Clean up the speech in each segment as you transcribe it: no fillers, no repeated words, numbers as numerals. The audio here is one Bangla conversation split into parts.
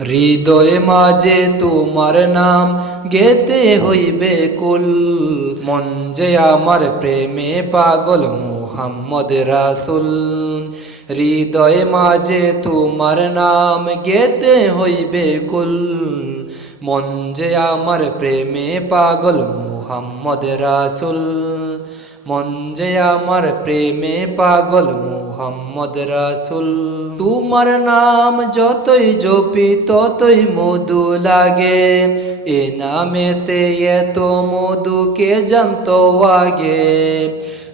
হৃদয়ে মাঝে তোমার নাম গেতে হইবে কুল। মন যে আমার প্রেমে পাগল মুহাম্মদ রাসূল। হৃদয়ে মাঝে তোমার নাম গেতে হইবে কুল। মন যে আমার প্রেমে পাগল মুহাম্মদ রাসূল। মন যে আমার প্রেমে পাগল মুহাম্মদ রাসূল। তোমার নাম যতই জপি ততই মধু লাগে, এ নামেতে এত মধু কে জানতো আগে।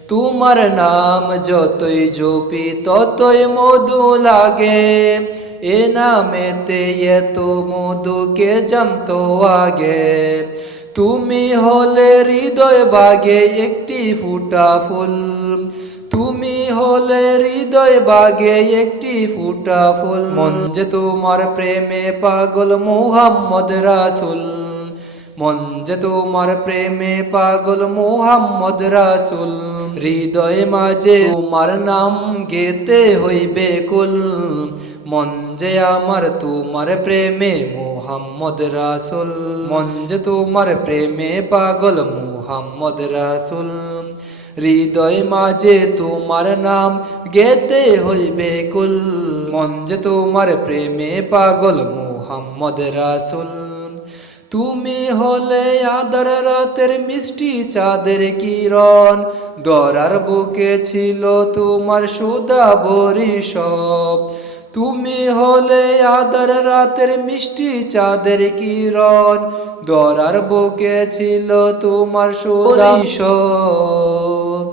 তোমার নাম যতই জপি ততই মধু লাগে, এ নামেতে এত মধু কে জানতো আগে। তুমি হলে হৃদয় বাগে একটি ফুটা ফুল। তুমি হলে হৃদয় বাগে একটি ফুটা ফুল। মন যে তোমার প্রেমে পাগল মুহাম্মদ রাসূল। মন যে তোমার প্রেমে পাগল মুহাম্মদ রাসূল। হৃদয় মাঝে তোমার নাম গেতে হইবে কুল। মন যে আমার তোমার প্রেমে মুহাম্মদ রাসূল। মন যে তোমার প্রেমে পাগল মুহাম্মদ রাসূল। হৃদয় মাঝে তোমার নাম গেতে হইবে কুল। মন যে তোমার প্রেমে পাগল মুহাম্মদ রাসূল। তুমি হলে আধার রাতের মিষ্টি চাঁদের কিরণ, দরার বুকে ছিল তোমার সুধা বরিশব। তুমি হলে আধার রাতের মিষ্টি চাঁদের কিরণ, দরার বুকে ছিল তোমার সুধা বরিশব।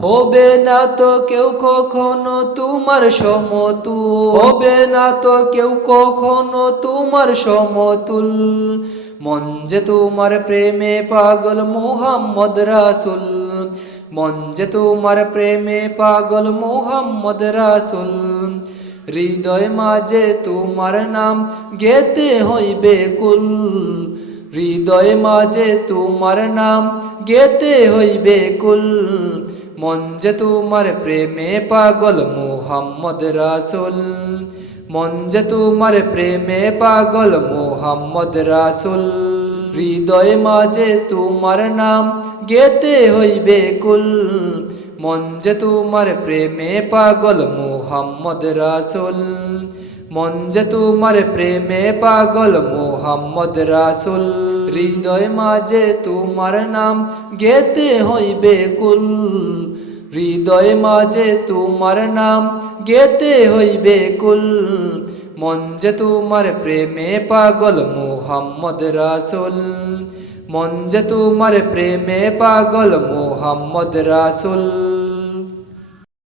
হবে না তো কেউ কখনো তোমার সমতুল, হবে না তো কেউ কখনো তোমার সমতুল। মন যে তোমার প্রেমে পাগল মুহাম্মদ রাসূল। মন যে তোমার প্রেমে পাগল মুহাম্মদ রাসূল। হৃদয় মাঝে তোমার নাম গেতে হইবে কুল। হৃদয় মাঝে তোমার নাম গেতে হইবে কুল। মন যে তোমার প্রেমে পাগল মুহাম্মদ রাসূল। মন যে তোমার প্রেমে পাগল মুহাম্মদ রাসূল। হৃদয় মাঝে তোমার নাম গেতে হইবে কুল। মন যে তোমার প্রেমে পাগল মুহাম্মদ রাসূল। মন যে তোমার প্রেমে পাগল মুহাম্মদ রাসূল। হৃদয় মাঝে তোমার নাম গেতে হইবে কুল। হৃদয় মাঝে তোমার নাম গেতে হইবে কুল। মন যে তোমার প্রেমে পাগল মুহাম্মদ রাসূল। মন যে তোমার প্রেমে পাগল মুহাম্মদ রাসূল।